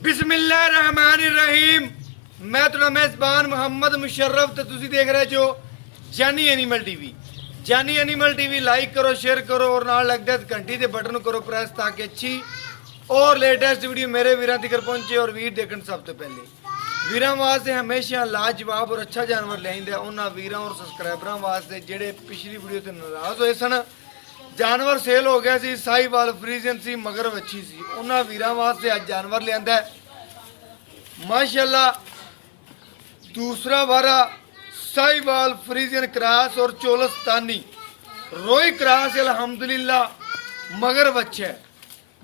बिस्मिल्लाहिर्रहमानिर्रहीम। मैं तुहाडा मेज़बान मुहम्मद मुशर्रफ ते तुसीं देख रहे जो जानी एनिमल टीवी। जानी एनिमल टीवी लाइक करो, शेयर करो और नाल लगदा घंटी दे बटन करो प्रेस ताकि अच्छी और लेटेस्ट वीडियो मेरे वीरां तक पहुंचे और वीर देखण सब तो पहले। वीरां वास्ते हमेशा लाजवाब और अच्छा जानवर लिआइंदा उन्हां वीरां और सबसक्राइबरां वास्ते जेड़े पिछली वीडियो ते नाराज होए सन। जानवर सेल हो गया सी, साहिवाल फ्रीजन सी, मगर अच्छी सी। उन्हां वीरां वास्ते अज जानवर लिआंदा है माशाअल्लाह दूसरा वारा साहिवाल फ्रीजन क्रॉस और चोलस्तानी रोई क्रॉस अल्हम्दुलिल्लाह मगर बच्चा है।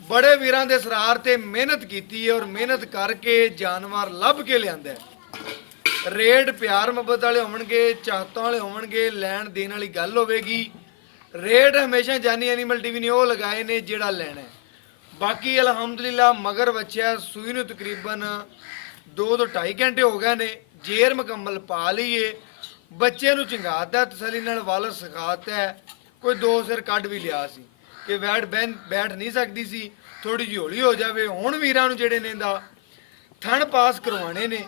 बड़े वीरां दे सरार ते मेहनत की है और मेहनत करके जानवर लभ के लिआंदा है। रेट प्यार मुहब्बत वाले होवणगे, चाहतां वाले होवणगे, लैण देण वाली गल होवेगी। रेट हमेशा जानी एनिमल टीवी ने वो लगाए ने जेड़ा लेना है। बाकी अल्हम्दुलिल्लाह मगर बच्चा सूई नूं तकरीबन 2 ਤੋਂ 2.5 घंटे हो गए ने। जेर मुकम्मल पा ली है, बच्चे नूं चंगाता तसली नाल वाल सिखाता है। कोई 2 सिर कढ भी लिया सी कि बैठ नहीं सकती सी, थोड़ी जी हौली हो जाए। हुण वीरां नूं जेड़े ने दा थण पास करवाने ने,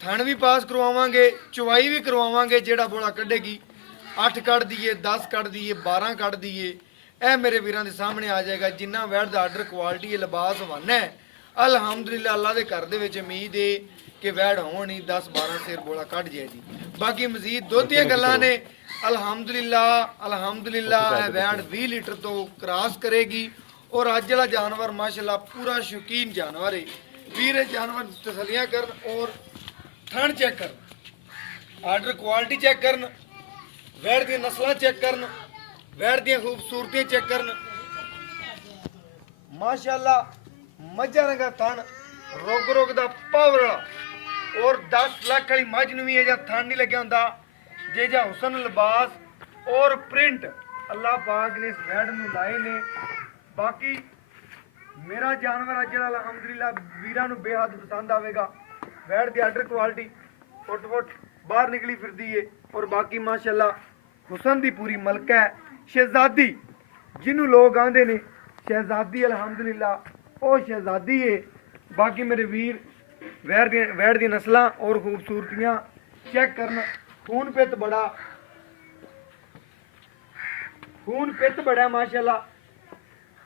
थण भी पास करवावांगे, चवाई भी करवावांगे। जेड़ा बोला कढेगी 8 कढ़ दीए, 10 कढ़ दीए, 12 कढ़ दीए, यह मेरे वीरां दे सामने आ जाएगा। जिन्ना वैट दा आर्डर क्वालिटी है, लिबास हवाना है अल्हम्दुलिल्लाह अल्लाह दे घर दे विच उम्मीद है कि वैट होण ही 10-12 सिर बोला कढ़ जाएगी। बाकी मजीद दुध दियां गल्लां ने अल्हम्दुलिल्लाह वैट 20 लीटर तो क्रॉस करेगी। और अज वाला जानवर माशाअल्लाह पूरा शौकीन जानवर है। वीर जानवर तसलियां करन और थण चेक करन, आर्डर क्वालिटी चेक करन, वैट दी नस्लां चेक करन, वैट दी खूबसूरतियां चेक करन। माशाअल्लाह मझा रंगा थन, रोग दा पावर और 10 लाख वाली मझ नूं भी एजा थन नहीं लग्या हुंदा। जे जा हुसन लिबास और प्रिंट अल्लाह पाक ने इस वैट नूं लाए ने। बाकी मेरा जानवर अज जेहड़ा अल्हम्दुलिल्लाह वीरां नूं बेहद पसंद आवेगा। वैट दी आर्डर क्वालिटी फुट बाहर निकली फिरदी है। और बाकी माशाअल्लाह हुसन दी पूरी मलका है। शहजादी जिन्हों लोग आंदे ने शहजादी अल्हम्दुलिल्लाह वो शहजादी है। बाकी मेरे वीर वैट दी नस्लां और खूबसूरतियां चेक करन। खून पित बड़ा माशाअल्लाह।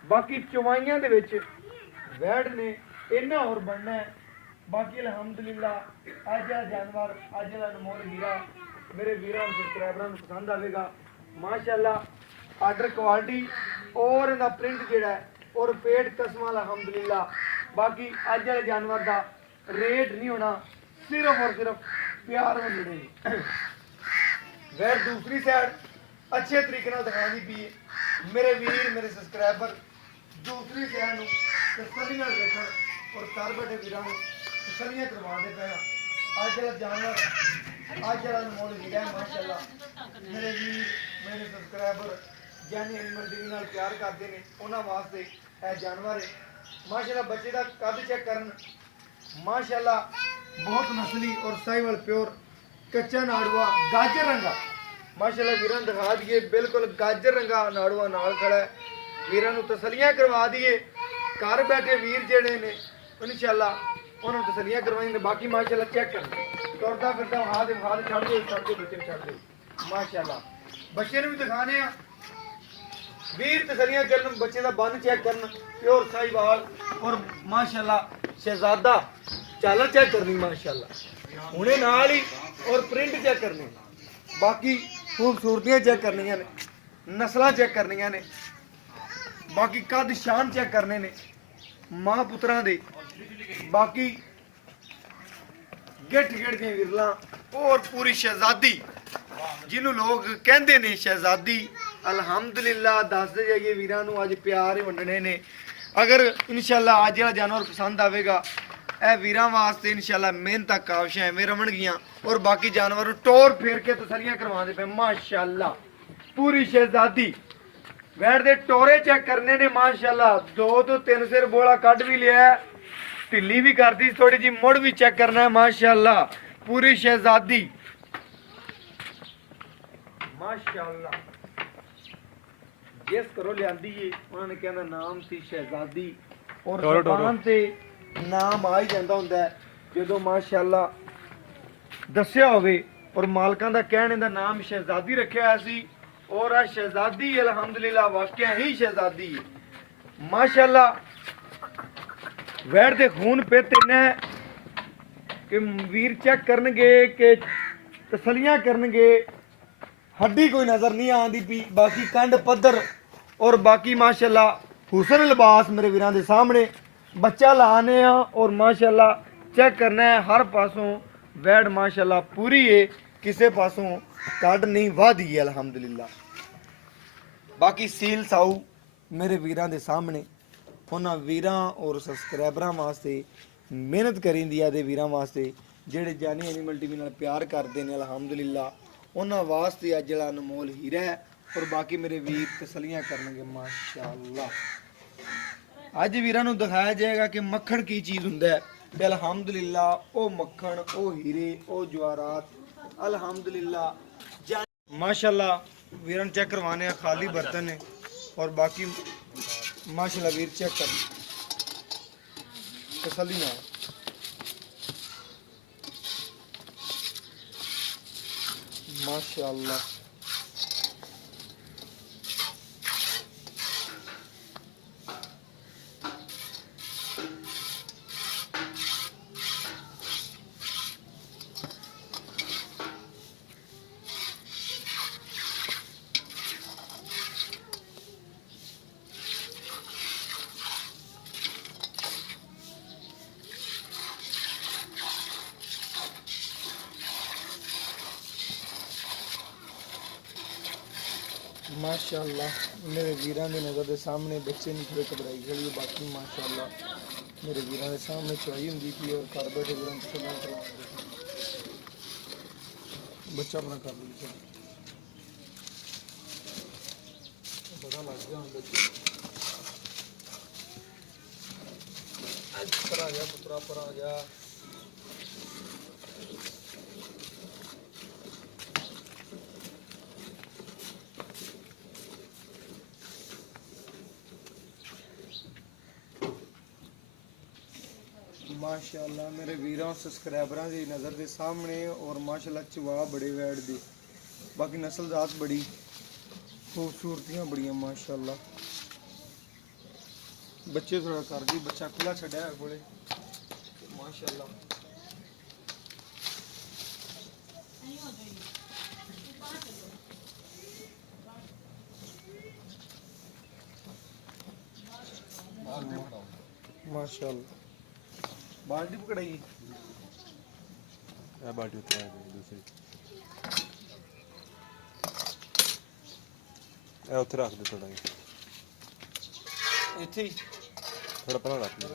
बाकी चवाइयां दे विच वैट ने इन्ना और बनना है। बाकी अल्हम्दुलिल्लाह अज दा जानवर अज दा अनमोल हीरा मेरे वीरां सबसक्राइबरां नूं पसंद आवेगा माशाअल्लाह। आर्डर क्वालिटी और इहदा प्रिंट जेड़ा है और पेट कसम अल्हम्दुलिल्लाह। बाकी अज वाले जानवर का रेट नहीं होना, सिर्फ और सिर्फ प्यार में जुड़े। वैर दूसरी साइड अच्छे तरीके नाल दिखानी पी है। मेरे वीर मेरे सबसक्राइबर दूसरी साइड नूं तसल्ली नाल देखण और घर बैठे वीरां नूं तसल्लियां करवाने पे अज वाला जानवर अज वाला अनमोल हीरा है माशाअल्लाह। मेरे वीर मेरे सबसक्राइबर जानी एनिमल टीवी नाल प्यार करते हैं, उन्होंने वास्ते यह जानवर है माशाअल्लाह। बच्चे का कद चेक करन माशाअल्लाह बहुत नस्ली और साहिवाल प्योर कच्चा नाड़ुआ गाजर रंगा माशाअल्लाह। वीरां दिखा दिए बिल्कुल गाजर रंगा नाड़ुआ नाल खड़ा है। वीरां नूं तसलियां करवा दिए। घर बैठे वीर जेड़े ने इंशाअल्लाह उन्होंने तसलियां करवाएंगे। बाकी माशाअल्लाह चेक कर तुरदा फिरदा हाथ छड़ दे बच्चे छड़ दे माशाअल्लाह। बच्चे नूं भी दिखाने आ वीर तसलियां करन, बच्चे का बन चेक करन प्योर साहिवाल और माशाअल्लाह शहजादा चालर चेक करनी माशाअल्लाह हुणे नाल ही और प्रिंट चेक करनी। बाकी खूबसूरतियां चेक करनियां ने, नस्लां चेक करनियां ने। बाकी कद शान चेक करने ने मां पुत्रां दे। बाकी गिठ दी विरलां और पूरी शहजादी जिन्हों लोग कहते ने शहजादी अल्हम्दुलिल्लाह दसदे जाइए वीरां नूं अज प्यार वंडने ने। अगर इंशाअल्लाह अज वाला जानवर पसंद आवेगा यह वीरां वास्ते इंशाअल्लाह मेहनत काबशां एवें रवणगियां। और बाकी जानवर टोर फेर के तसलियां करवाते पे माशाअल्लाह। पूरी शहजादी वैट दे टोरे चेक करने ने माशाअल्लाह। 2 ਤੋਂ 3 सिर बोला कढ़ भी लिया, ढिली भी कर दी थोड़ी जी, मुड़ भी चेक करना है माशाअल्लाह। पूरी शहजादी माशाअल्लाह। जिस घरों लियांदी है उन्होंने कहना नाम सी शहजादी और ज़बान ते ਨਾਮ ਆ ਹੀ ਜਾਂਦਾ ਹੁੰਦਾ ਹੈ ਜਦੋਂ ਮਾਸ਼ਾਅੱਲਾ ਦੱਸਿਆ ਹੋਵੇ। ਔਰ ਮਾਲਕਾਂ ਦਾ ਕਹਿਣੇ ਦਾ ਨਾਮ ਸ਼ਹਿਜ਼ਾਦੀ ਰੱਖਿਆ ਹੋਇਆ ਸੀ ਔਰ ਆ ਸ਼ਹਿਜ਼ਾਦੀ ਅਲਹਮਦੁਲਿਲਾ ਵਾਕਿਆ ਹੀ ਸ਼ਹਿਜ਼ਾਦੀ ਹੈ ਮਾਸ਼ਾਅੱਲਾ। ਵੈੜ ਦੇ ਖੂਨ ਪਿੱਤ ਇੰਨਾ ਹੈ ਕਿ ਵੀਰ ਚੈੱਕ ਕਰਨਗੇ ਕਿ ਤਸਲੀਆਂ ਕਰਨਗੇ, ਹੱਡੀ ਕੋਈ ਨਜ਼ਰ ਨਹੀਂ ਆਉਂਦੀ ਪਈ, ਬਾਕੀ ਕੰਡ ਪੱਧਰ ਔਰ ਬਾਕੀ ਮਾਸ਼ਾਅੱਲਾ ਹੁਸਨ ਲਿਬਾਸ ਮੇਰੇ ਵੀਰਾਂ ਦੇ ਸਾਹਮਣੇ ਬੱਚਾ ਲਾਣੇ ਆ ਔਰ ਮਾਸ਼ਾਅੱਲਾ ਚੈੱਕ ਕਰਨਾ ਹੈ ਹਰ ਪਾਸੋਂ ਵੈੜ ਮਾਸ਼ਾਅੱਲਾ ਪੂਰੀ ਹੈ, ਕਿਸੇ ਪਾਸੋਂ ਕੱਢ ਨਹੀਂ ਵਾਧੀ ਹੈ ਅਲਹਮਦੁਲਿਲਾ। ਬਾਕੀ ਸੀਲ ਸਾਊ ਮੇਰੇ ਵੀਰਾਂ ਦੇ ਸਾਹਮਣੇ, ਉਹਨਾਂ ਵੀਰਾਂ ਔਰ ਸਬਸਕ੍ਰਾਈਬਰਾਂ ਵਾਸਤੇ ਮਿਹਨਤ ਕਰੀਂਦੀ ਆ ਦੇ ਵੀਰਾਂ ਵਾਸਤੇ ਜਿਹੜੇ ਜਾਨੀ ਐਨੀਮਲ ਟੀਵੀ ਨਾਲ ਪਿਆਰ ਕਰਦੇ ਨੇ ਅਲਹਮਦੁਲਿਲਾ, ਉਹਨਾਂ ਵਾਸਤੇ ਅੱਜ ਜਿਹੜਾ ਅਨਮੋਲ ਹੀਰਾ ਹੈ। ਔਰ ਬਾਕੀ ਮੇਰੇ ਵੀਰ ਤਸਲੀਆਂ ਕਰਨਗੇ ਮਾਸ਼ਾਅੱਲਾ। ਅੱਜ ਵੀਰਾਂ ਨੂੰ ਦਿਖਾਇਆ ਜਾਏਗਾ ਕਿ ਮੱਖਣ ਕੀ ਚੀਜ਼ ਹੁੰਦਾ ਹੈ ਤੇ ਅਲਹਮਦੁਲਿਲਾ ਉਹ ਮੱਖਣ, ਉਹ ਹੀਰੇ, ਉਹ ਜਵਾਹਰਾਤ ਅਲਹਮਦੁਲਿਲਾ ਮਾਸ਼ਾਅੱਲਾ। ਵੀਰਾਂ ਨੂੰ ਚੈੱਕ ਕਰਵਾने खाली बर्तन है और बाकी माशाल्लाह वीर चेक कर तसल्ली ना माशाअल्लाह। माशाअल्लाह मेरे वीरां दे नज़र दे सामने बच्चे नहीं थोड़े घबराई खड़ी, बाकी माशाअल्लाह मेरे वीरां दे सामने चुआई हुंदी थी और घर बैठे वीरां को सलाम करवांदे बच्चा अपना कर लीजिए पता लग गया हुंदा आज पर आ गया पुत्रा पर आ गया। माशाअल्लाह मेरे वीरों सब्सक्राइबरां की नज़र के सामने और माशाअल्लाह चवा बड़े वैड दी, बाकी नस्ल जात बड़ी खूबसूरतियाँ बड़ियाँ माशाअल्लाह। बच्चे थोड़ा कर दी, बच्चा खुला छड्या है कोले माशाअल्लाह। माशाअल्लाह बाल्टी पकड़ाई बाल्टी दूसरी उत्थे रख दे थोड़ा इत्थे ही थोड़ा पहला रख दे।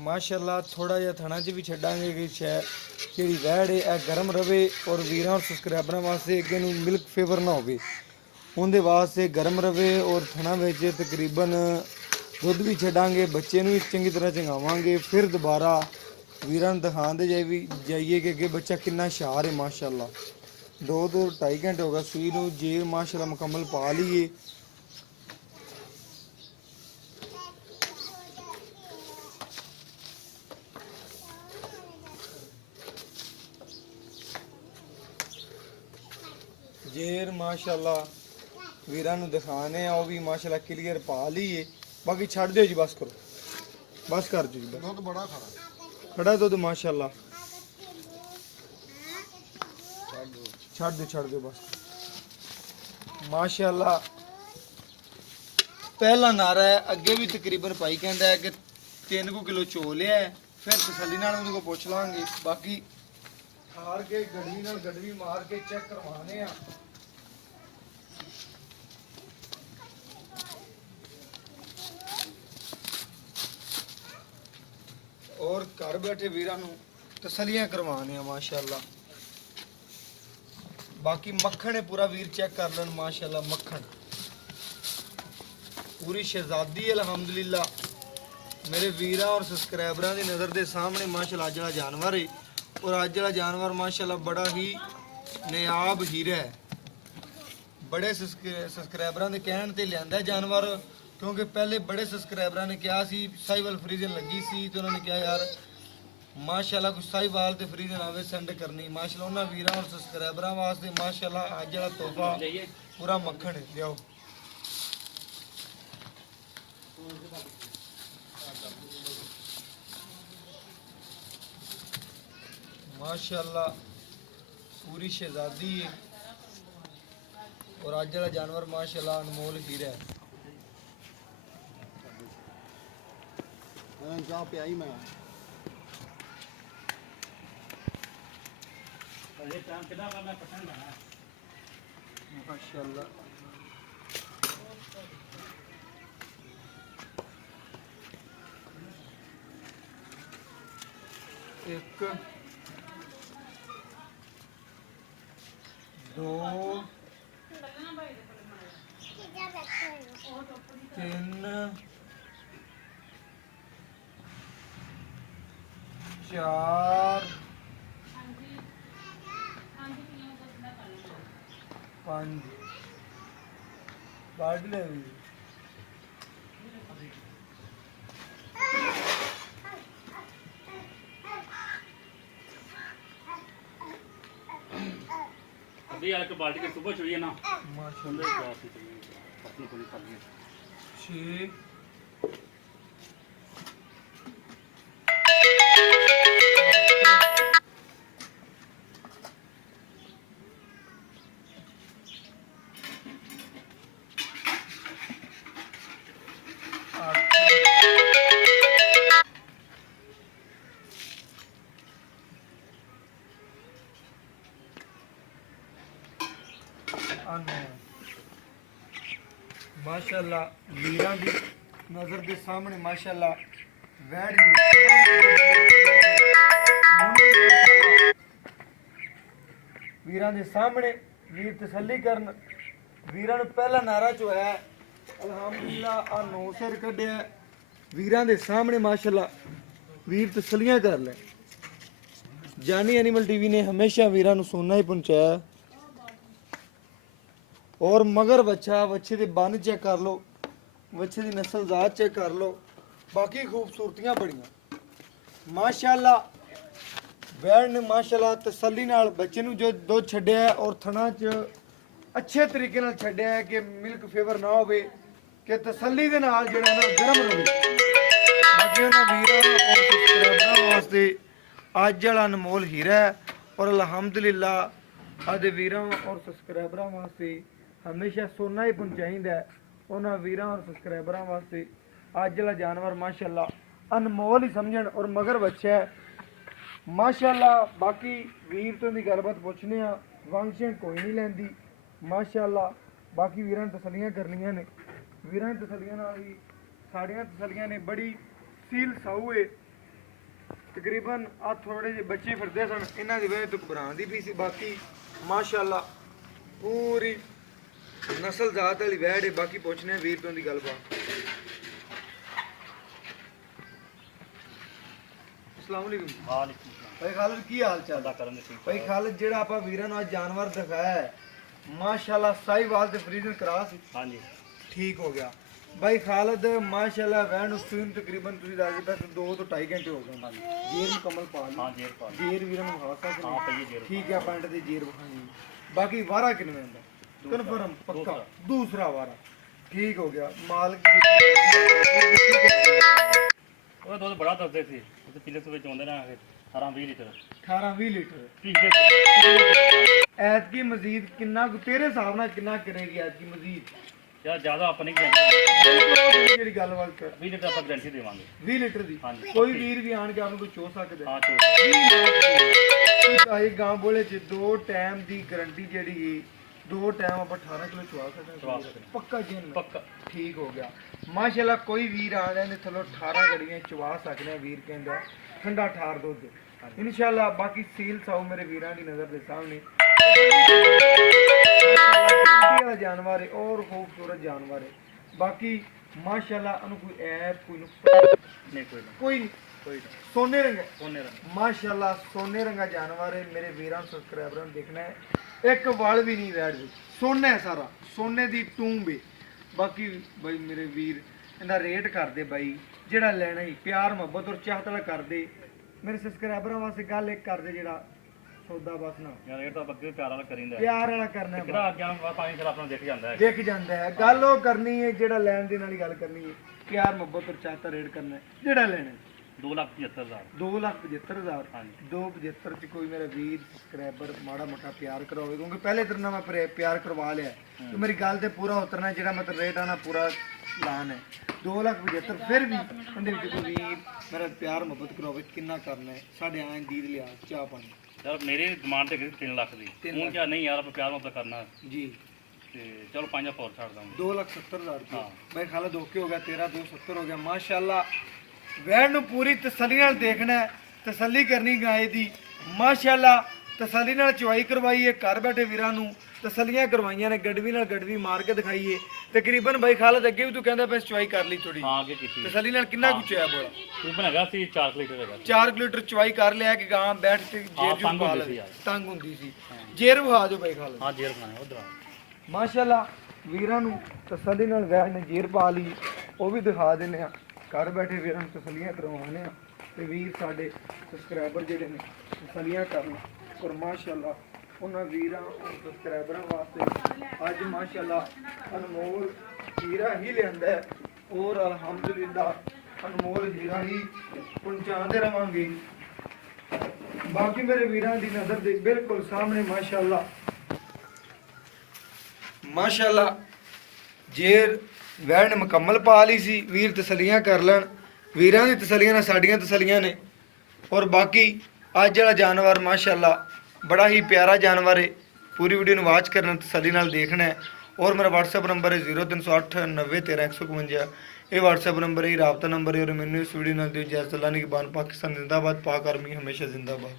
माशाअल्लाह थोड़ा जिहा थणा च भी छड्डांगे कि शायद ਜਿਹੜੀ ਵੈੜ ਹੈ ਗਰਮ ਰਵੇ ਔਰ ਵੀਰਾਂ ਔਰ ਸਬਸਕ੍ਰਾਈਬਰਾਂ ਵਾਸਤੇ ਅੱਗੇ ਨੂੰ ਮਿਲਕ ਫੇਵਰ ਨਾ ਹੋਵੇ, ਉਹਦੇ ਵਾਸਤੇ ਗਰਮ ਰਵੇ ਔਰ ਥਣਾ ਵਿੱਚ ਤਕਰੀਬਨ ਦੁੱਧ ਵੀ ਛੱਡਾਂਗੇ, ਬੱਚੇ ਨੂੰ ਵੀ ਚੰਗੀ ਤਰ੍ਹਾਂ ਚੰਗਾਵਾਂਗੇ, ਫਿਰ ਦੁਬਾਰਾ ਵੀਰਾਂ ਨੂੰ ਦਿਖਾਉਂਦੇ ਜਾਈਏ ਕਿ ਅੱਗੇ ਬੱਚਾ ਕਿੰਨਾ ਹੁਸ਼ਿਆਰ ਹੈ ਮਾਸ਼ਾਅੱਲਾ। 2-2.5 ਘੰਟੇ ਹੋ ਗਏ ਸੂਈ ਨੂੰ, ਜੇ ਮਾਸ਼ਾਅੱਲਾ ਮੁਕੰਮਲ ਪਾ ਲਈਏ जेर माशाअल्लाह वीरां नूं दिखाने आ, भी माशाअल्लाह क्लीयर पा लीए, बाकी छड़ दिओ जी, बस करो, बस कर जी, बस दुध बड़ा खड़ा दुध माशाअल्लाह छड़ दो बस माशाअल्लाह। पहला नारा है, अगे भी तकरीबन भाई कहता है कि 3 किलो चो लिया है, फिर तसल्ली नाल उहदे को पुछ लांगे, बाकी हार के गड़वी मार के चेक करवाने आ। और घर बैठे वीरां नूं तसलियां करवाने आ माशाअल्लाह। बाकी मक्खन है पूरा, वीर चेक कर लें माशाअल्लाह, मक्खन पूरी शहजादी अल्हम्दुलिल्लाह। मेरे वीरा और सब्सक्राइबरां दी नज़र के सामने माशाअल्लाह अज वाला जानवर है, और अज वाला जानवर माशाअल्लाह बड़ा ही नायाब हीरा है, ਬੜੇ ਸਬਸਕ੍ਰਾਈਬਰਾਂ ਦੇ ਕਹਿਣ ਤੇ ਲਿਆਂਦਾ ਜਾਨਵਰ, ਕਿਉਂਕਿ ਪਹਿਲੇ ਬੜੇ ਸਬਸਕ੍ਰਾਈਬਰਾਂ ਨੇ ਕਿਹਾ ਸੀ ਸਾਈਵਾਲ ਫਰੀਜ਼ਨ ਲੱਗੀ ਸੀ ਤੇ ਉਹਨਾਂ ਨੇ ਕਿਹਾ ਯਾਰ ਮਾਸ਼ਾਅੱਲਾ ਕੁਛ ਸਾਈਵਾਲ ਤੇ ਫਰੀਜ਼ਨ ਆਵੇ ਸੈਂਡ ਕਰਨੀ। ਮਾਸ਼ਾਅੱਲਾ ਉਹਨਾਂ ਵੀਰਾਂ ਔਰ ਸਬਸਕ੍ਰਾਈਬਰਾਂ ਵਾਸਤੇ ਮਾਸ਼ਾਅੱਲਾ ਅੱਜ ਜਿਹੜਾ ਤੋਹਫਾ ਪੂਰਾ ਮੱਖਣ ਹੈ। ਲਿਆਓ माशाल्लाह पूरी शहजादी है और आज वाला जानवर माशाल्लाह अनमोल हीरा है। चाह पे आई मैं माशाल्लाह एक दो तीन चार पाँच काट ले अभी यार बाल्टी के सुबह चाहिए ना माशाल्लाह अपनी पूरी कर ली छः माशाल्लाह वीरां दी नज़र के सामने माशाल्लाह वैड़ ने वीरां दे सामने वीर तसल्ली करन। वीरां नूं पहला नारा जो है अल्हम्दुलिल्लाह आ नौ सिर कढिया वीरां दे सामने माशाल्लाह वीर तसल्लियां कर ले। जानी एनिमल टीवी ने हमेशा वीरां नूं सोना ही पहुंचाया और मगर बच्चा बच्चे के बन चेक कर लो, बच्चे की नस्ल जात चेक कर लो, बाकी खूबसूरतियां बड़ियां माशाल्लाह। वैड़ ने माशाल्लाह तसल्ली नाल बच्चे नूं जो दुध छड्डिया है और थणा च अच्छे तरीके नाल छड्डिया है कि मिल्क फेवर ना होवे कि तसल्ली दे नाल जेड़ा ना गर्म रहे। बाकी उन्हां वीरां और सब्सक्राइबरां वास्ते अज वाला अनमोल हीरा है और अल्हम्दुलिल्लाह आदे वीरां और सब्सक्राइबरां वास्ते हमेशा सोना ही पहुंचाइंदा है। उन्हां वीरां और सब्सक्राइबरां वास्ते अज वाला जानवर माशाल्लाह अनमोल ही समझण और मगर बच्चा है माशाल्लाह। बाकी वीर तो दी गलबात पुछने आ वंशें कोई नहीं लैंदी माशाल्लाह। बाकी वीरां तसल्लियां करनियां ने, वीरां तसल्लियां नाल ही साड़ियां तसल्लियां ने। बड़ी सील साऊ है तकरीबन आ थोड़े जे बच्चे फिरदे सन इन्हां दी वजह तो घबरांदी पई सी। बाकी माशाल्लाह पूरी नस्ल जात वाली वैड़ है। बाकी पुछने वीर तो दी गलबात। अस्सलाम वालेकुम भाई खालिद की हाल चाल भाई खालिद जेड़ा आपा वीरां नूं आज जानवर दिखाया है माशाल्लाह साहिवाल ते फ्रीजन क्रॉस हाँ जी ठीक हो गया भाई खालिद माशाल्लाह वैन स्ट्रीम तकरीबन तुसी दस तक 2 तो 2.5 घंटे हो गए जेर मुकम्मल पा ली। हाँ जेर पा जेर वीरां नूं हासा हाँ पई जेर ठीक है पैंट दी जेर बखानी। बाकी वारा किनवे दा कन्फर्म पक्का दूसरा वारा ठीक हो गया। माल ਉਹ ਦੁੱਧ ਬੜਾ ਦੱਸਦੇ ਸੀ ਉਹ ਪਿਛਲੇ ਸੂਬੇ ਚ ਆਉਂਦੇ ਨਾ 18-20 ਲੀਟਰ 18-20 लीटर ਪਿਛਲੇ ऐत की मजीद किन्ना तेरे हिसाब नाल किन्ना करेगी ऐत की मजीद ਯਾਰ ਜ਼ਿਆਦਾ ਆਪਾਂ ਨਹੀਂ ਗਾਰੰਟੀ ਜਿਹੜੀ ਗੱਲਬਾਤ ਕਰ 20 ਲੀਟਰ ਆਪਾਂ ਗਾਰੰਟੀ ਦੇਵਾਂਗੇ 20 ਲੀਟਰ ਦੀ ਹਾਂਜੀ। ਕੋਈ ਵੀਰ ਵੀ ਆਣ ਕੇ ਆਪ ਨੂੰ ਕੋਈ ਚੋ ਸਕਦਾ ਹਾਂ ਚੋ ਹੈ। ਇਹ ਗਾਂ ਬੋਲੇ ਚ 2 ਟਾਈਮ ਦੀ ਗਾਰੰਟੀ ਜਿਹੜੀ दो टाइम आप 18 किलो चुवा चुवा सकते सकते। पक्का जिन पक्का ठीक हो गया माशाल्लाह। कोई वीर आ जाए थलो 18 गड़ियां चुवा सकते हैं वीर कहता ठंडा ठार दुध इंशाल्लाह। बाकी सील साऊ मेरे वीरां की नज़र के सामने वाला जानवर है और खूबसूरत जानवर है। बाकी माशाल्लाह अनु कोई ऐप कोई नहीं कोई कोई सोने रंग है सोने रंग माशाल्लाह सोने रंगा जानवर है। मेरे वीरां सब्सक्राइबरां देखना है ਇੱਕ ਵਲ ਵੀ ਨਹੀਂ ਵੈੜ ਵਿੱਚ, ਸੋਨਾ ਹੈ ਸਾਰਾ, ਸੋਨੇ ਦੀ ਟੂੰਬ ਹੈ। ਬਾਕੀ ਬਾਈ ਮੇਰੇ ਵੀਰ ਇਹਦਾ ਰੇਟ ਕਰਦੇ ਬਾਈ, ਜਿਹੜਾ ਲੈਣਾ ਹੀ ਪਿਆਰ ਮੁਹੱਬਤ ਔਰ ਚਾਹਤ ਵਾਲਾ ਕਰਦੇ। ਮੇਰੇ ਸਬਸਕ੍ਰਾਈਬਰਾਂ ਵਾਸਤੇ ਗੱਲ ਇੱਕ ਕਰਦੇ, ਜਿਹੜਾ ਸੌਦਾ ਬਸ ਨਾ ਯਾਰ ਇਹ ਤਾਂ ਬੱਗੇ ਪਿਆਰ ਵਾਲਾ ਕਰੀਂਦਾ ਪਿਆਰ ਵਾਲਾ ਕਰਨਾ ਹੈ, ਕਿਹੜਾ ਅੱਗੇ ਪਾਣੀ ਫਿਰ ਆਪਣਾ ਦੇਖ ਜਾਂਦਾ ਹੈ। ਦਿਖ ਜਾਂਦਾ ਹੈ। ਗੱਲ ਉਹ ਕਰਨੀ ਹੈ ਜਿਹੜਾ ਲੈਣ ਦੇ ਨਾਲ ਹੀ ਗੱਲ ਕਰਨੀ ਹੈ, ਪਿਆਰ ਮੁਹੱਬਤ ਔਰ ਚਾਹਤ ਦਾ ਰੇਟ ਕਰਨਾ ਹੈ। ਜਿਹੜਾ ਲੈਣਾ 2,75,000 2,75,000 ਹਾਂਜੀ 275 ਚ ਕੋਈ ਮੇਰਾ ਵੀਰ ਸਬਸਕ੍ਰਾਈਬਰ ਮਾੜਾ ਮੋਟਾ ਪਿਆਰ ਕਰਾਵੇ, ਕਿਉਂਕਿ ਪਹਿਲੇ ਤੇਰੇ ਨਾਲ ਮੈਂ ਪਿਆਰ ਕਰਵਾ ਲਿਆ, ਤੇ ਮੇਰੀ ਗੱਲ ਤੇ ਪੂਰਾ ਉਤਰਨਾ, ਜਿਹੜਾ ਮਤਲਬ ਰੇਟ ਆਣਾ ਪੂਰਾ ਲਾਨ ਹੈ 2,75,000। ਫਿਰ ਵੀ ਇਹਦੇ ਵਿੱਚ ਕੋਈ ਵੀਰ ਮੇਰਾ ਪਿਆਰ ਮੁਹੱਬਤ ਕਰਾਵੇ, ਕਿੰਨਾ ਕਰਨਾ ਹੈ, ਸਾਡੇ ਆਂ ਦੀਦ ਲਿਆ ਚਾਹ ਪਾਣੀ ਯਾਰ ਮੇਰੀ ਡਿਮਾਂਡ ਤੇ ਹੈਗੀ 3 ਲੱਖ ਦੀ, ਹੁਣ ਕਿਆ ਨਹੀਂ ਯਾਰ ਆਪਾਂ ਪਿਆਰ ਮੁਹੱਬਤ ਕਰਨਾ ਜੀ। ਤੇ ਚਲੋ 5 ਹੋਰ ਛੱਡ ਦਾਂਗੇ 2,70,000 ਰੁਪਏ ਹਾਂ। ਭਾਈ ਖਾਲਾ ਧੋਕੇ ਹੋ ਗਿਆ ਤੇਰਾ, 270 ਹੋ ਗਿਆ। ਮਾਸ਼ਾਅੱਲਾ ਵੈੜ ਨੂੰ ਪੂਰੀ ਤਸੱਲੀ ਨਾਲ ਦੇਖਣਾ ਹੈ, ਤਸੱਲੀ ਕਰਨੀ ਗਾਏ ਦੀ। ਮਾਸ਼ਾਅੱਲਾ ਤਸੱਲੀ ਨਾਲ ਚੁਆਈ ਕਰਵਾਈ ਹੈ, ਘਰ ਬੈਠੇ ਵੀਰਾਂ ਨੂੰ ਤਸੱਲੀਆਂ ਕਰਵਾਈਆਂ ਨੇ, ਗੜਵੀ ਨਾਲ ਗੜਵੀ ਮਾਰ ਕੇ ਦਿਖਾਈਏ। ਤਕਰੀਬਨ ਭਾਈ ਖਾਲਦ ਅੱਗੇ ਵੀ ਤੂੰ ਕਹਿੰਦਾ ਬਸ ਚੁਆਈ ਕਰ ਲਈ ਥੋੜੀ ਹਾਂ ਅੱਗੇ ਕੀਤੀ ਤਸੱਲੀ ਨਾਲ। ਕਿੰਨਾ ਕੁ ਚੋਇਆ ਬੋਲਾ? ਤੂੰ ਹੈਗਾ ਸੀ 4 ਲੀਟਰ ਹੈਗਾ 4 ਲੀਟਰ ਚੁਆਈ ਕਰ ਲਿਆ ਕਿ ਗਾਂ ਬੈਠ ਕੇ ਜੇਰ ਜੂ ਤੰਗ ਪਾ ਹੁੰਦੀ ਸੀ ਲੈ, ਯਾਰ। ਤੰਗ ਹੁੰਦੀ ਸੀ। ਜੇਰ ਵਿਖਾ ਦਿਓ ਭਾਈ ਖਾਲਦ। ਹਾਂ ਜੇਰ ਖਾਣਾ ਉਧਰ ਮਾਸ਼ਾਅੱਲਾ ਵੀਰਾਂ ਨੂੰ ਤਸੱਲੀ ਨਾਲ ਵੈੜ ਨੇ ਜੇਰ ਪਾ ਲਈ, ਉਹ ਵੀ ਦਿਖਾ ਦਿੰਦੇ ਆ। ਘਰ ਬੈਠੇ ਵੀਰਾਂ ਨੂੰ ਤਸੱਲੀਆਂ ਕਰਵਾਉਂਦੇ ਆ, ਤੇ ਵੀਰ ਸਾਡੇ ਸਬਸਕ੍ਰਾਈਬਰ ਜਿਹੜੇ ਨੇ ਤਸੱਲੀਆਂ ਕਰਨ। ਔਰ ਮਾਸ਼ਾਅੱਲਾ ਉਹਨਾਂ ਵੀਰਾਂ ਸਬਸਕ੍ਰਾਈਬਰਾਂ ਵਾਸਤੇ ਅੱਜ ਮਾਸ਼ਾਅੱਲਾ ਅਨਮੋਲ ਹੀਰਾ ਹੀ ਲਿਆਂਦਾ ਹੈ, ਔਰ ਅਲਹਮਦੁਲਿਲਾ ਅਨਮੋਲ ਹੀਰਾ ਹੀ ਪਹੁੰਚਾਉਂਦੇ ਰਵਾਂਗੇ। ਬਾਕੀ ਮੇਰੇ ਵੀਰਾਂ ਦੀ ਨਜ਼ਰ ਦੇ ਬਿਲਕੁਲ ਸਾਹਮਣੇ ਮਾਸ਼ਾਅੱਲਾ ਮਾਸ਼ਾਅੱਲਾ ਜੇਰ ਵੈੜ ਨੇ ਮੁਕੰਮਲ ਪਾ ਲਈ ਸੀ। ਵੀਰ ਤਸੱਲੀਆਂ ਕਰ ਲੈਣ, ਵੀਰਾਂ ਦੀ ਤਸੱਲੀਆਂ ਨਾਲ ਸਾਡੀਆਂ ਤਸੱਲੀਆਂ ਨੇ। ਔਰ ਬਾਕੀ ਅੱਜ ਵਾਲਾ ਜਾਨਵਰ ਮਾਸ਼ਾਅੱਲਾ ਬੜਾ ਹੀ ਪਿਆਰਾ ਜਾਨਵਰ ਹੈ। ਪੂਰੀ ਵੀਡੀਓ ਨੂੰ ਵਾਚ ਕਰਨਾ, ਤਸੱਲੀ ਨਾਲ ਦੇਖਣਾ ਹੈ। ਔਰ ਮੇਰਾ WhatsApp ਨੰਬਰ ਹੈ 0308 90 13 151। ਇਹ WhatsApp ਨੰਬਰ ਹੈ, ਰਾਬਤਾ ਨੰਬਰ ਹੈ। ਔਰ ਮੈਨੂੰ ਇਸ ਵੀਡੀਓ ਨਾਲ ਦਿਓ ਇਜਾਜ਼ਤ। ਅੱਲਾਹ ਨਿਗਹਬਾਨ। ਪਾਕਿਸਤਾਨ ਜ਼ਿੰਦਾਬਾਦ, ਪਾਕ ਆਰਮੀ ਹਮੇਸ਼ਾ ਜ਼ਿੰਦਾਬਾਦ।